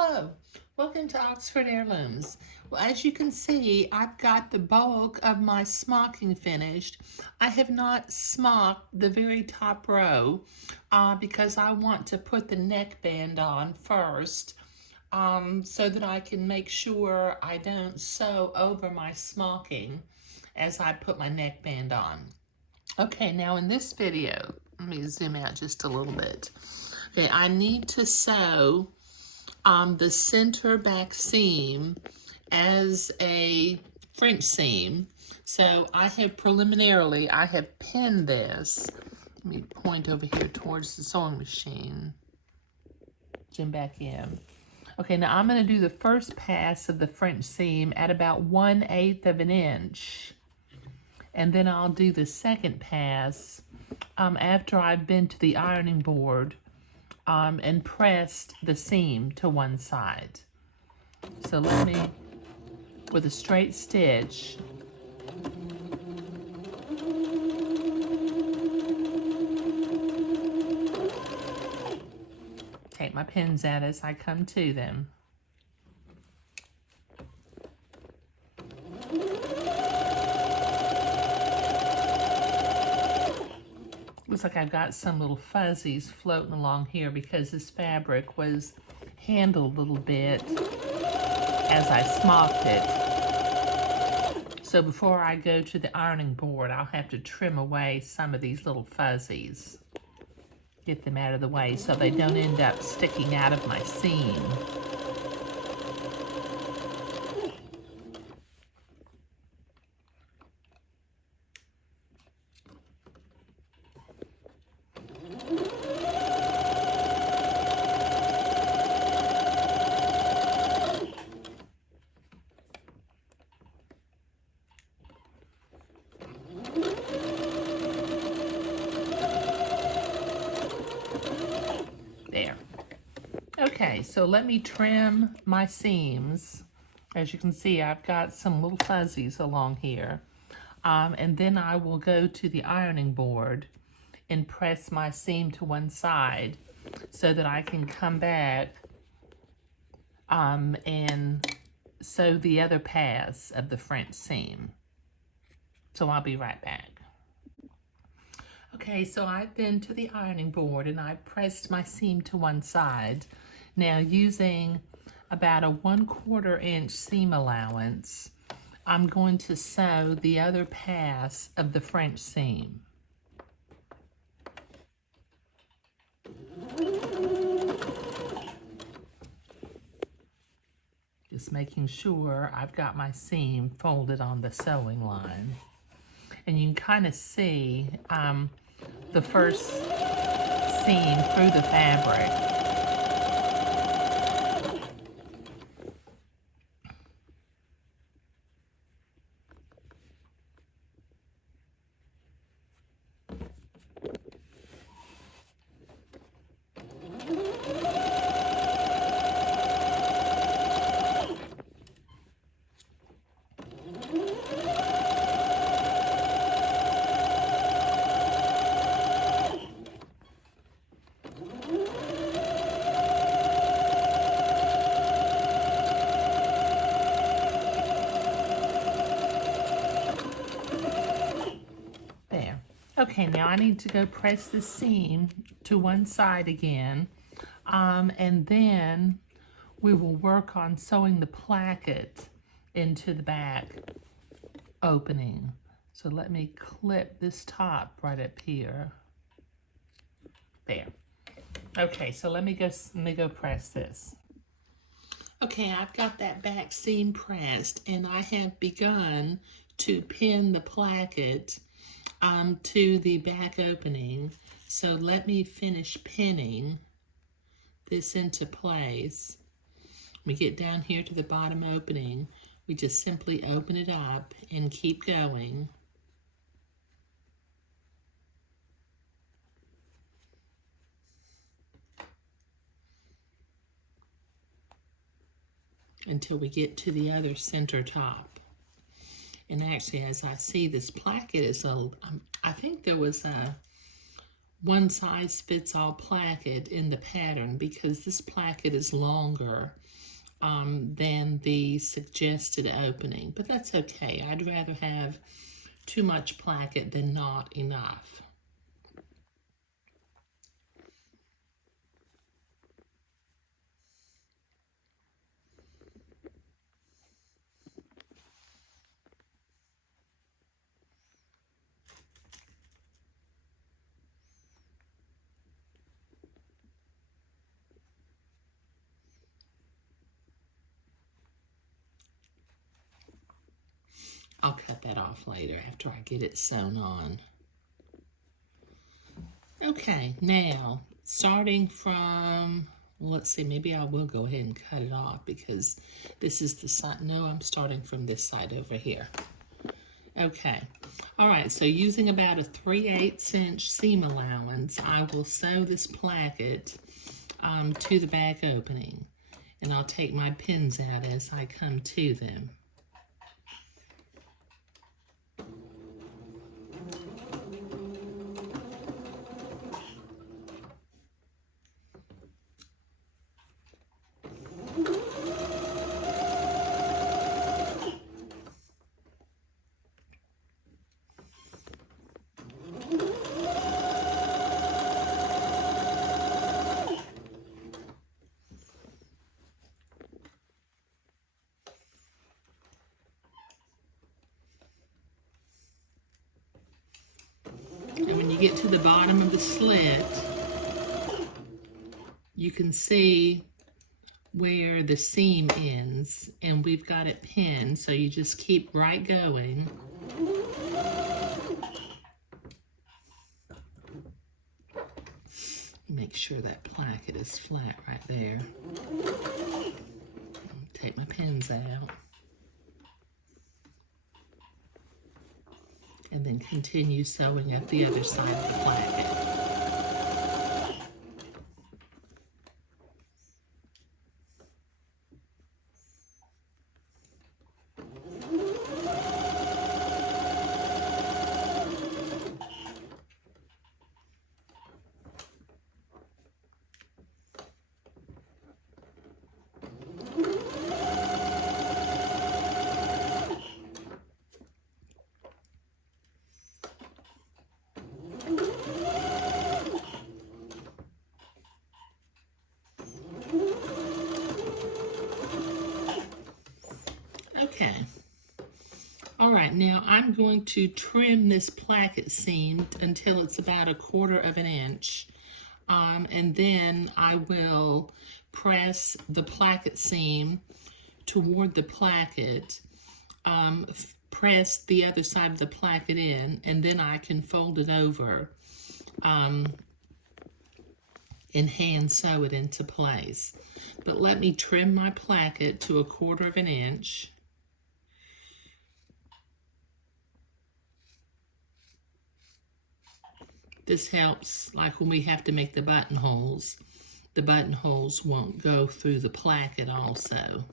Hello, welcome to Oxford Heirlooms. Well, as you can see, I've got the bulk of my smocking finished. I have not smocked the very top row because I want to put the neckband on first so that I can make sure I don't sew over my smocking as I put my neckband on. Okay, now in this video, let me zoom out just a little bit. Okay, I need to sew the center back seam as a French seam. So I have pinned this. Let me point over here towards the sewing machine. Zoom back in. Okay, now I'm going to do the first pass of the French seam at about 1/8 of an inch. And then I'll do the second pass after I've been to the ironing board and pressed the seam to one side. So let me, with a straight stitch, take my pins out as I come to them. Looks like I've got some little fuzzies floating along here because this fabric was handled a little bit as I smocked it. So before I go to the ironing board, I'll have to trim away some of these little fuzzies. Get them out of the way so they don't end up sticking out of my seam. There. Okay, so let me trim my seams. As you can see, I've got some little fuzzies along here. And then I will go to the ironing board and press my seam to one side so that I can come back and sew the other pass of the French seam. So I'll be right back. Okay, so I've been to the ironing board and I pressed my seam to one side. Now using about a 1/4 inch seam allowance, I'm going to sew the other pass of the French seam. Just making sure I've got my seam folded on the sewing line. And you can kind of see the first seam through the fabric. Okay, now I need to go press the seam to one side again, and then we will work on sewing the placket into the back opening. So let me clip this top right up here. There. Okay, so let me go press this. Okay, I've got that back seam pressed, and I have begun to pin the placket to the back opening. So let me finish pinning this into place. We get down here to the bottom opening. We just simply open it up and keep going. Until we get to the other center top. And actually, as I see, this placket is I think there was a one-size-fits-all placket in the pattern because this placket is longer than the suggested opening, but that's okay. I'd rather have too much placket than not enough. I'll cut that off later after I get it sewn on. Okay, now starting from, let's see, maybe I will go ahead and cut it off because this is the side. No, I'm starting from this side over here. Okay, all right, so using about a 3/8 inch seam allowance, I will sew this placket to the back opening, and I'll take my pins out as I come to them. And when you get to the bottom of the slit, you can see where the seam ends, and we've got it pinned, so you just keep right going. Make sure that placket is flat right there. Take my pins out. And then continue sewing up the other side of the placket. Okay. All right, now I'm going to trim this placket seam until it's about 1/4 inch. And then I will press the placket seam toward the placket, press the other side of the placket in, and then I can fold it over and hand sew it into place. But let me trim my placket to 1/4 inch. This helps, like when we have to make the buttonholes won't go through the placket also.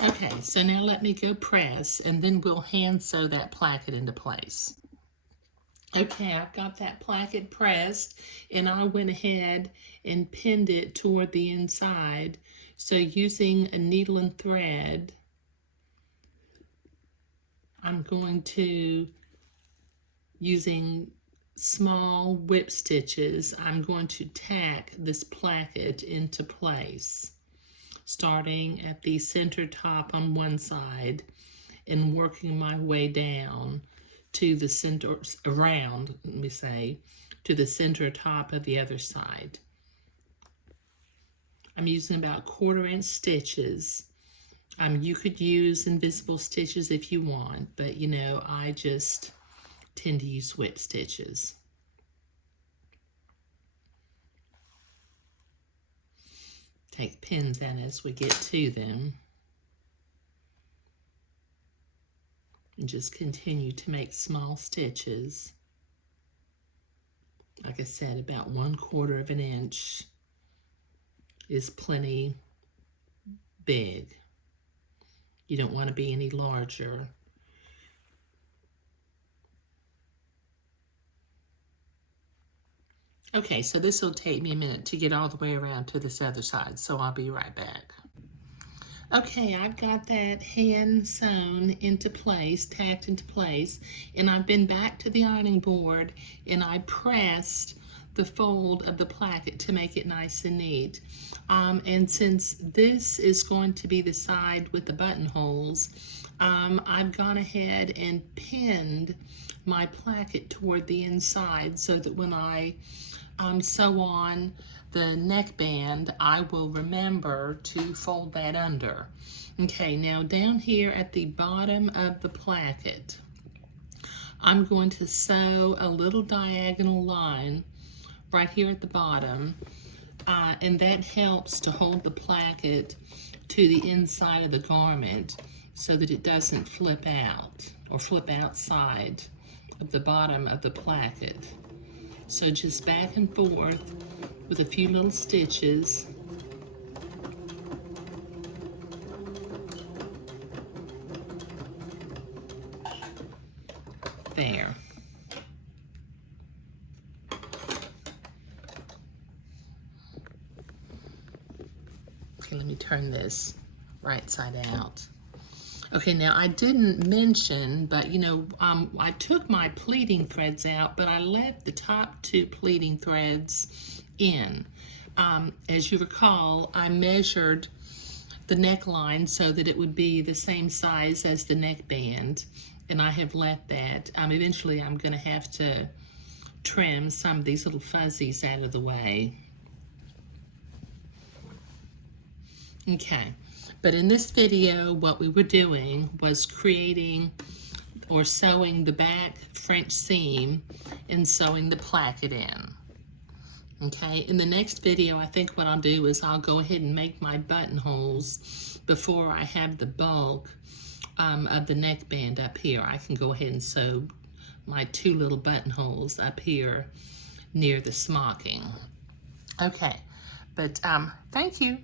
Okay, so now let me go press, and then we'll hand sew that placket into place. Okay, I've got that placket pressed, and I went ahead and pinned it toward the inside. So using a needle and thread, I'm going to, using small whip stitches, I'm going to tack this placket into place, starting at the center top on one side and working my way down to the center, around, let me say, to the center top of the other side. I'm using about 1/4 inch stitches. You could use invisible stitches if you want, but you know, I just tend to use whip stitches. Take pins in as we get to them. And just continue to make small stitches. Like I said, about 1/4 inch is plenty big. You don't want to be any larger. Okay, so this will take me a minute to get all the way around to this other side, so I'll be right back. Okay, I've got that hand sewn into place, tacked into place, and I've been back to the ironing board and I pressed the fold of the placket to make it nice and neat. And since this is going to be the side with the buttonholes, I've gone ahead and pinned my placket toward the inside so that when I sew on the neckband, I will remember to fold that under. Okay, now down here at the bottom of the placket, I'm going to sew a little diagonal line right here at the bottom, and that helps to hold the placket to the inside of the garment so that it doesn't flip out or flip outside of the bottom of the placket. So just back and forth with a few little stitches. There. Okay, let me turn this right side out. Okay, now I didn't mention, but you know, I took my pleating threads out, but I left the top 2 pleating threads in. As you recall, I measured the neckline so that it would be the same size as the neckband, and I have left that. Eventually I'm going to have to trim some of these little fuzzies out of the way. Okay. But in this video, what we were doing was creating or sewing the back French seam and sewing the placket in. Okay, in the next video, I think what I'll do is I'll go ahead and make my buttonholes before I have the bulk of the neckband up here. I can go ahead and sew my 2 little buttonholes up here near the smocking. Okay, but thank you.